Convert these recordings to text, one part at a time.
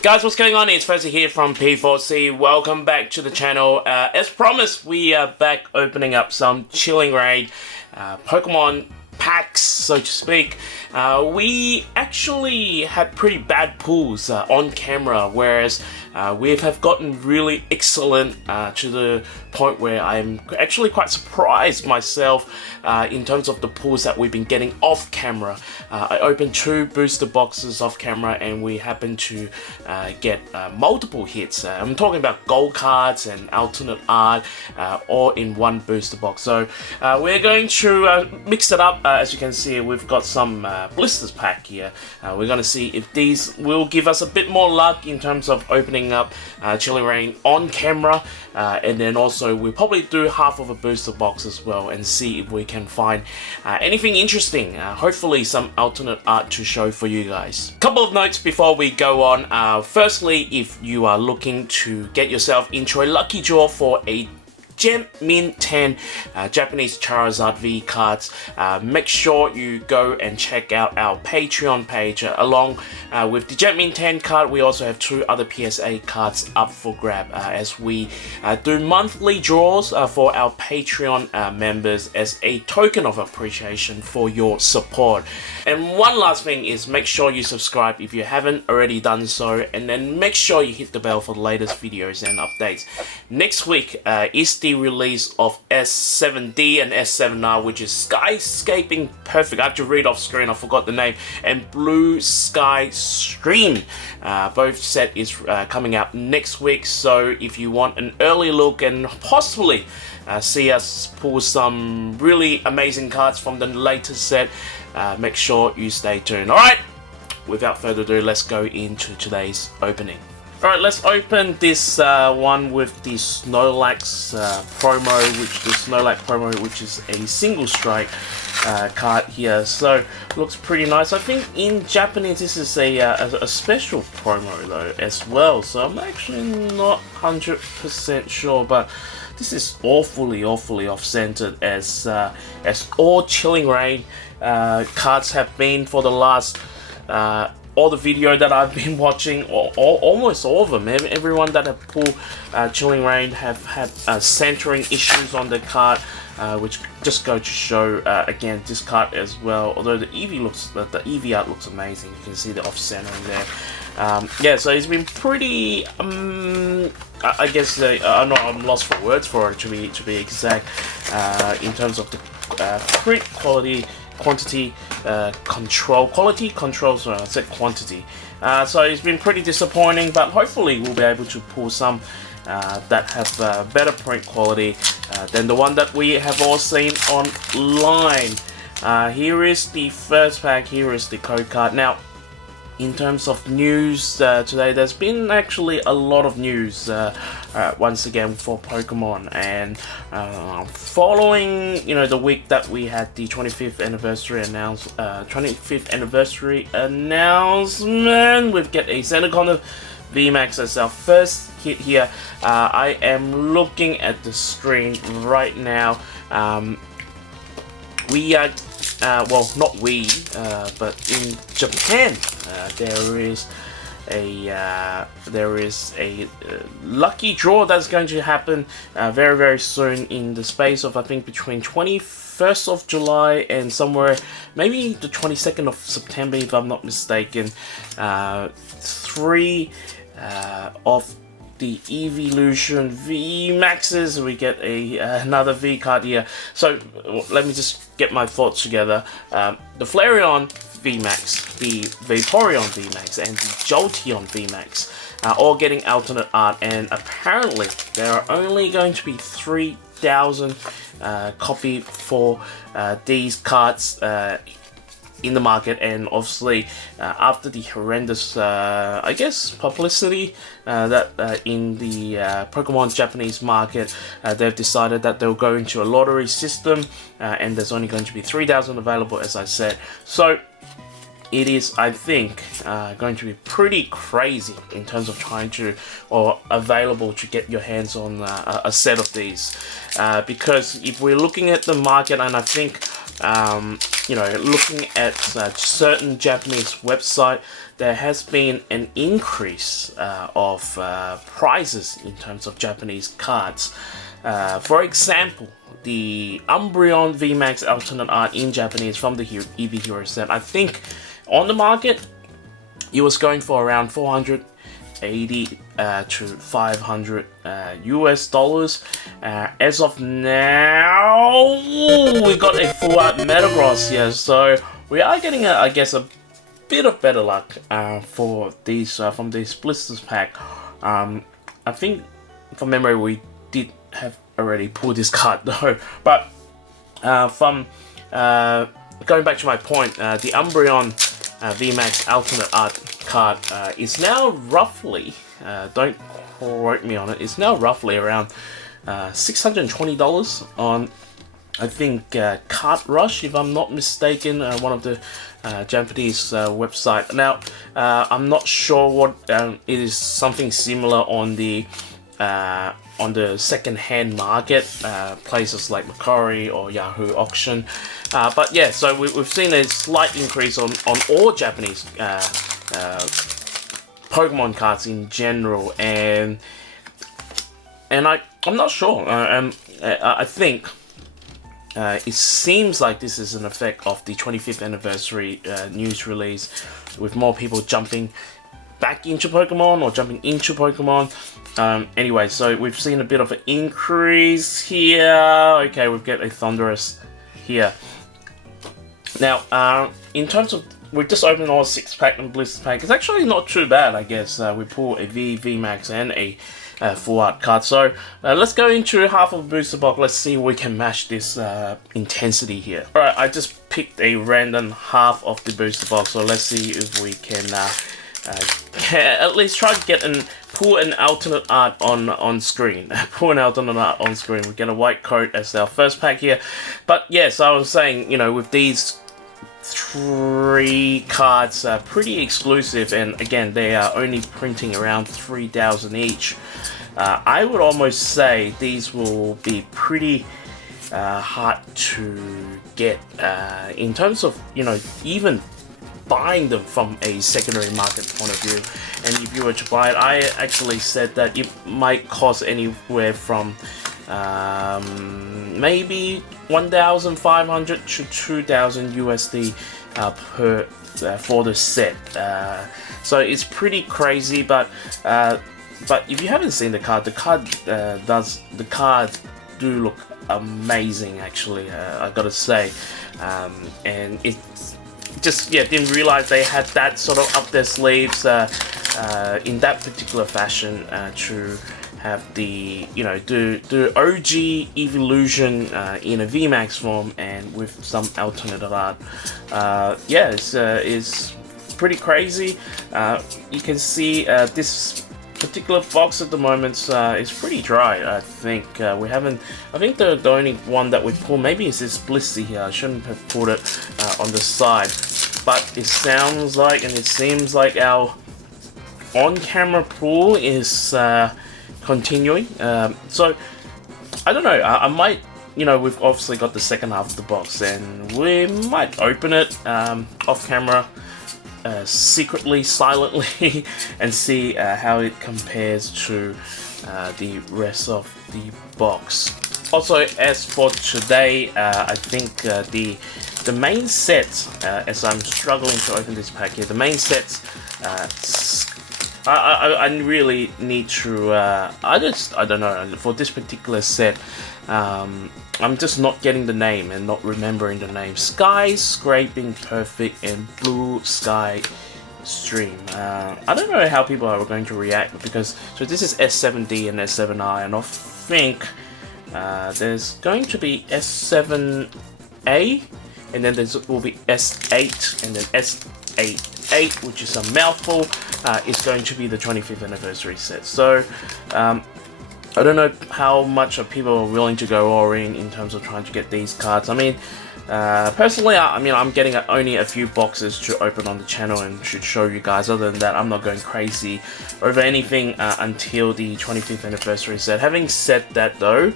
Guys, what's going on? It's Fuzzy here from P4C. Welcome back to the channel. As promised, we are back opening up some Chilling Reign Pokemon packs, so to speak. We actually had pretty bad pulls on camera, whereas we have gotten really excellent to the point where I'm actually quite surprised myself in terms of the pulls that we've been getting off camera. I opened 2 booster boxes off camera and we happened to get multiple hits. I'm talking about gold cards and alternate art all in one booster box. So we're going to mix it up. As you can see, we've got some blisters pack here. We're going to see if these will give us a bit more luck in terms of opening up Chilling Reign on camera, and then also we'll probably do half of a booster box as well and see if we can find anything interesting, hopefully some alternate art to show for you guys. Couple of notes before we go on. Firstly, if you are looking to get yourself into a lucky draw for a Gem Min 10 Japanese Charizard V cards, make sure you go and check out our Patreon page. Along with the Gem Min 10 card, we also have 2 other PSA cards up for grab as we do monthly draws for our Patreon members as a token of appreciation for your support. And one last thing is, make sure you subscribe if you haven't already done so, and then make sure you hit the bell for the latest videos and updates. Next week is the release of S7D and S7R, which is Skyscaping Perfect. I have to read off screen, I forgot the name, and Blue Sky Stream. Both set is coming out next week, so if you want an early look and possibly see us pull some really amazing cards from the latest set, make sure you stay tuned. Alright, without further ado, let's go into today's opening. Alright, let's open this one with the Snorlax promo, which is a single strike card here. So looks pretty nice. I think in Japanese this is a special promo though as well. So I'm actually not 100% sure, but this is awfully off-centered as all Chilling Reign cards have been for the last all the video that I've been watching, almost all of them. Everyone that have pulled Chilling Reign have had centering issues on the card, which just go to show again this card as well. Although the EV art looks amazing, you can see the off centering there. Yeah, so it's been pretty. I guess I'm lost for words for it to be exact. In terms of the print quality. Quality control, sorry, I said quantity. So it's been pretty disappointing, but hopefully we'll be able to pull some that have better print quality than the one that we have all seen online. Here is the first pack, here is the code card. Now, in terms of news today, there's been actually a lot of news once again for Pokemon, and following the week that we had the 25th anniversary announcement, we've got a Xenoconda VMAX as our first hit here. I am looking at the screen right now. We are well, not we, but in Japan, there is a lucky draw that's going to happen very soon, in the space of I think between 21st of July and somewhere maybe the 22nd of September, if I'm not mistaken. 3 of the Evolution V Maxes. We get another V card here. So let me just get my thoughts together. The Flareon V Max, the Vaporeon V Max, and the Jolteon V Max are all getting alternate art, and apparently there are only going to be 3,000 copy for these cards in the market. And obviously after the horrendous I guess publicity that in the Pokemon Japanese market, they've decided that they'll go into a lottery system, and there's only going to be 3,000 available, as I said. So it is, I think, going to be pretty crazy in terms of trying to, or available to get your hands on a set of these, because if we're looking at the market, and I think you know, looking at certain Japanese website, there has been an increase of prices in terms of Japanese cards. For example, the Umbreon VMAX alternate art in Japanese from the EV Hero set, I think on the market it was going for around 480 to 500 US dollars. As of now, we got a full art Metagross here, so we are getting I guess a bit of better luck for these from this blisters pack. I think from memory we did have already pulled this card though, but from going back to my point, the Umbreon VMAX alternate art card is now roughly, don't quote me on it, it's now roughly around $620 on, I think, Card Rush, if I'm not mistaken, one of the Japanese website. Now, I'm not sure what it is, something similar on the second-hand market, places like Mercari or Yahoo Auction. But yeah, so we've seen a slight increase on all Japanese Pokemon cards in general, and I'm not sure. I think it seems like this is an effect of the 25th anniversary news release, with more people jumping back into Pokemon or jumping into Pokemon. Anyway, so we've seen a bit of an increase here. Okay, we've got a Thunderous here. Now, in terms of, we've just opened all 6-pack and blister pack. It's actually not too bad, I guess. We pull a VMAX and a full art card. So let's go into half of the booster box. Let's see if we can match this intensity here. Alright, I just picked a random half of the booster box. So let's see if we can at least try to get pull an alternate art on screen. Pull an alternate art on screen. We get a white coat as our first pack here. But yes, I was saying, you know, with these 3 cards are pretty exclusive, and again, they are only printing around 3,000 each. I would almost say these will be pretty hard to get in terms of, you know, even buying them from a secondary market point of view. And if you were to buy it, I actually said that it might cost anywhere from maybe 1,500 to 2,000 USD per for the set. So it's pretty crazy, but if you haven't seen the card do look amazing, actually. I gotta say, and it's just, yeah, didn't realize they had that sort of up their sleeves in that particular fashion to have the, you know, do OG evolution in a VMAX form and with some alternative art. Yeah, it's pretty crazy. You can see this particular box at the moment is pretty dry. I think we haven't. I think the only one that we pulled maybe is this blister here. I shouldn't have pulled it on the side, but it sounds like and it seems like our on-camera pull is continuing. So I don't know. I might. You know, we've obviously got the second half of the box, and we might open it off camera. Secretly, silently, and see how it compares to the rest of the box. Also, as for today, I think the main sets, as I'm struggling to open this pack here, the main sets, I really need to, I don't know, for this particular set, I'm just not getting the name and not remembering the name. Sky Scraping Perfect and Blue Sky Stream. I don't know how people are going to react, because so this is S7D and S7I, and I think there's going to be S7A, and then there will be S8, and then S88, which is a mouthful, is going to be the 25th anniversary set. So I don't know how much of people are willing to go all in terms of trying to get these cards. I mean, personally, I'm getting only a few boxes to open on the channel and should show you guys. Other than that, I'm not going crazy over anything until the 25th anniversary set. Having said that, though,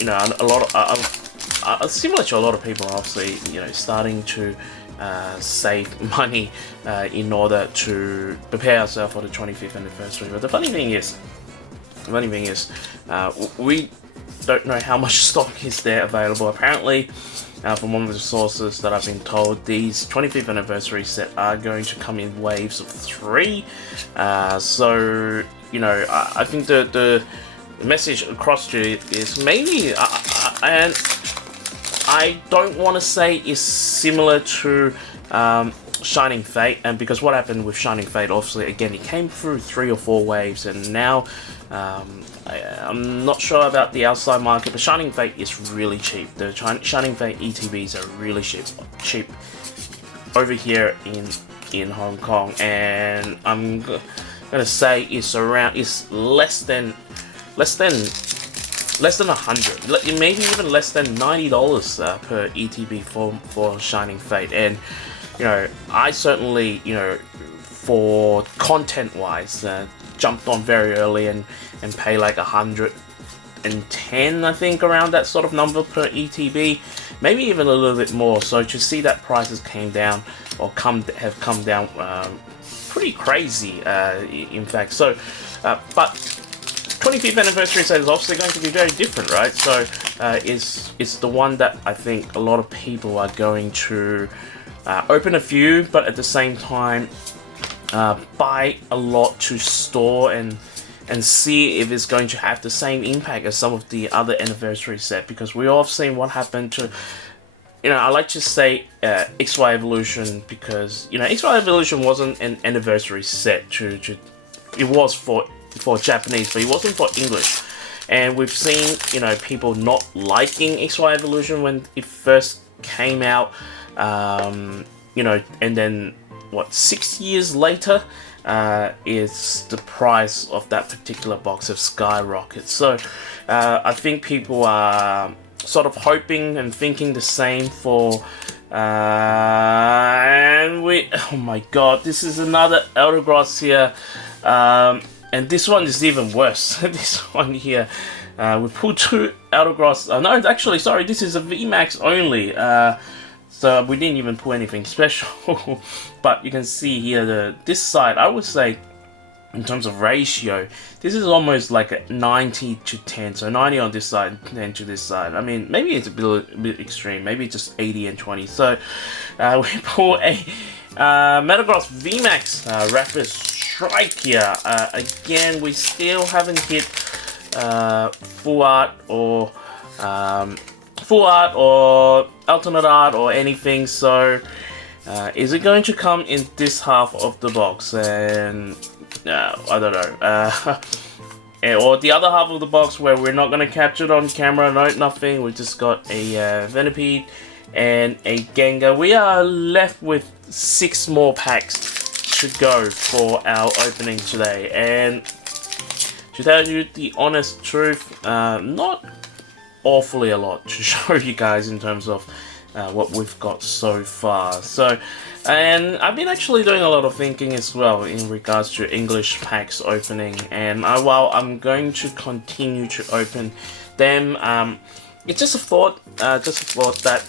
you know, similar to a lot of people, obviously, you know, starting to save money in order to prepare ourselves for the 25th anniversary. But the funny thing is, we don't know how much stock is there available. Apparently, from one of the sources that I've been told, these 25th anniversary set are going to come in waves of 3. So, you know, I think the message across to it is mainly, and I don't want to say is similar to Shining Fate, and because what happened with Shining Fate, obviously, again, it came through 3 or 4 waves, and now I'm not sure about the outside market, but Shining Fate is really cheap. The Shining Fate ETBs are really cheap over here in Hong Kong, and I'm gonna say it's less than 100, maybe even less than $90 per ETB for Shining Fate. And you know, I certainly, you know, for content wise, jumped on very early and pay like 110, I think, around that sort of number per ETB, maybe even a little bit more. So to see that prices came down or have come down pretty crazy, in fact. So, but 25th anniversary set is obviously going to be very different, right? So it's the one that I think a lot of people are going to open a few, but at the same time buy a lot to store and see if it's going to have the same impact as some of the other anniversary set, because we all have seen what happened to, you know, I like to say XY Evolution, because, you know, XY Evolution wasn't an anniversary set it was for Japanese, but it wasn't for English. And we've seen, you know, people not liking XY Evolution when it first came out, you know, and then what, 6 years later, is the price of that particular box have skyrocketed. So I think people are sort of hoping and thinking the same for and oh my god, this is another Eldegoss here, and this one is even worse. This one here, we pulled 2 Eldegoss. No, actually, sorry, this is a VMAX only. So we didn't even pull anything special. But you can see here, this side, I would say, in terms of ratio, this is almost like a 90 to 10. So 90 on this side, 10 to this side. I mean, maybe it's a bit extreme. Maybe just 80 and 20. So we pull a Metagross VMAX Rapid Strike here. Again, we still haven't hit full art or alternate art or anything. So is it going to come in this half of the box? And I don't know. Or the other half of the box where we're not going to capture it on camera. No, nothing. We just got a Venipede and a Gengar. We are left with 6 more packs to go for our opening today. And to tell you the honest truth, not awfully a lot to show you guys in terms of what we've got so far. So, and I've been actually doing a lot of thinking as well in regards to English packs opening, and while I'm going to continue to open them, it's just a thought that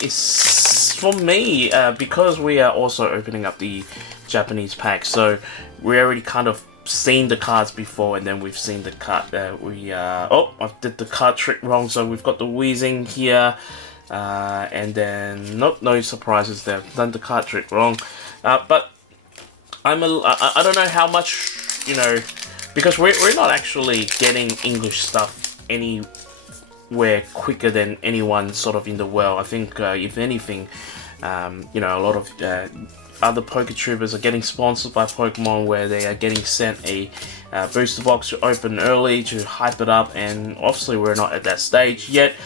it's for me, because we are also opening up the Japanese pack, so we already kind of seen the cards before, and then we've seen the card oh, I did the card trick wrong, so we've got the Weezing here, and then no surprises there, done the card trick wrong, but I don't know how much, you know, because we're not actually getting English stuff anywhere quicker than anyone sort of in the world. I think if anything, you know, a lot of other PokeTubers are getting sponsored by Pokemon, where they are getting sent a booster box to open early to hype it up, and obviously we're not at that stage yet.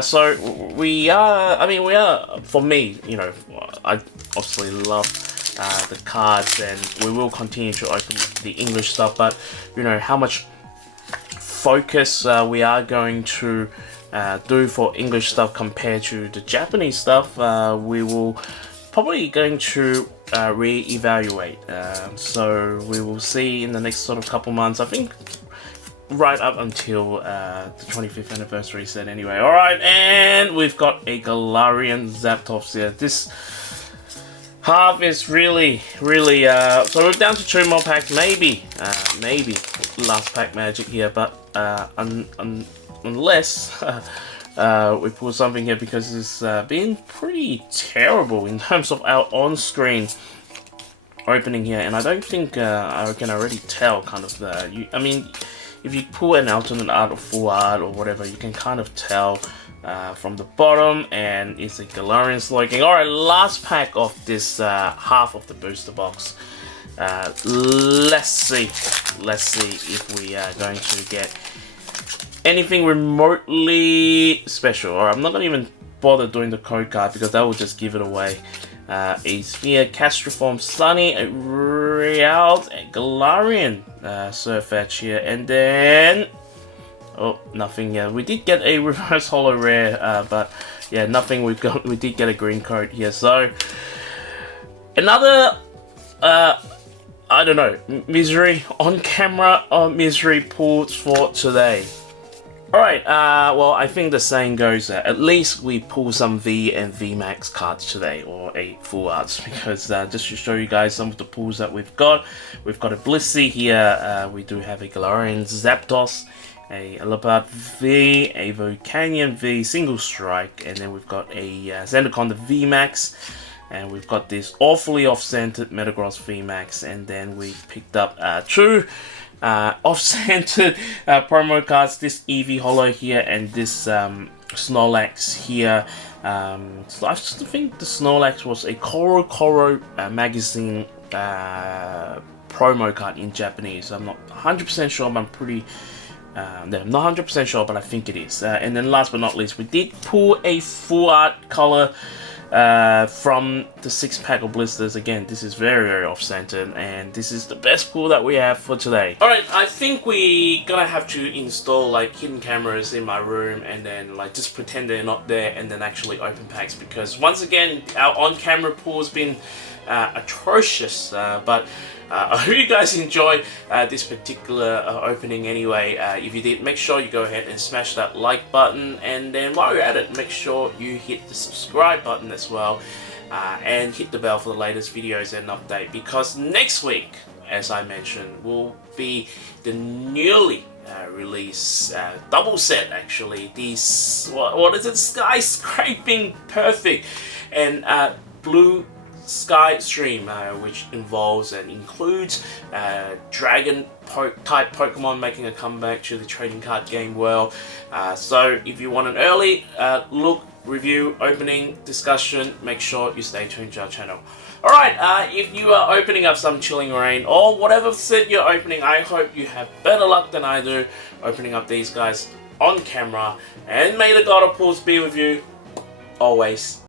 So we are, for me, you know, I obviously love the cards, and we will continue to open the English stuff, but you know, how much focus we are going to do for English stuff compared to the Japanese stuff, we will probably going to re-evaluate. So we will see in the next sort of couple months. I think right up until the 25th anniversary set anyway. Alright, and we've got a Galarian Zapdos here. This half is really, so we're down to 2 more packs, maybe last pack magic here, but unless we pull something here, because it's been pretty terrible in terms of our on-screen opening here, and I don't think I can already tell kind of I mean, if you pull an alternate art or full art or whatever, you can kind of tell from the bottom, and it's a Galarian Slowking. Alright, last pack of this half of the booster box. Let's see if we are going to get anything remotely special. Or I'm not gonna even bother doing the code card because that will just give it away. A Sphere, Castroform, Sunny, a Real, a Galarian Surfetch here, and then oh, nothing. Yeah, we did get a reverse holo rare, but yeah, nothing. We did get a green code here, so another I don't know, misery on camera or misery pulls for today. Alright, well, I think the saying goes that at least we pull some V and VMAX cards today, or a full arts, because just to show you guys some of the pulls that we've got a Blissey here, we do have a Galarian Zapdos, a Leopard V, a Volcanion V, Single Strike, and then we've got a Zendikon VMAX, and we've got this awfully off-centered Metagross VMAX, and then we picked up 2 off-centered promo cards, this Eevee Holo here and this Snorlax here. So I think the Snorlax was a Koro magazine promo card in Japanese. I'm not 100% sure, but I'm pretty I'm not 100% sure, but I think it is. And then last but not least, we did pull a full art color from the 6-pack of blisters. Again, this is very off-centered, and this is the best pull that we have for today. Alright, I think we gonna have to install like hidden cameras in my room, and then like just pretend they're not there, and then actually open packs, because once again our on-camera pull has been atrocious, but I hope you guys enjoyed this particular opening anyway. If you did, make sure you go ahead and smash that like button, and then while you're at it, make sure you hit the subscribe button as well, and hit the bell for the latest videos and update, because next week, as I mentioned, will be the newly released double set, actually. These, what is it, Skyscraping Perfect and Blue Sky Stream, which involves and includes Dragon type Pokemon making a comeback to the trading card game world. So if you want an early look, review, opening, discussion, make sure you stay tuned to our channel. Alright, if you are opening up some Chilling Reign or whatever set you're opening, I hope you have better luck than I do opening up these guys on camera, and may the God of Pulls be with you always.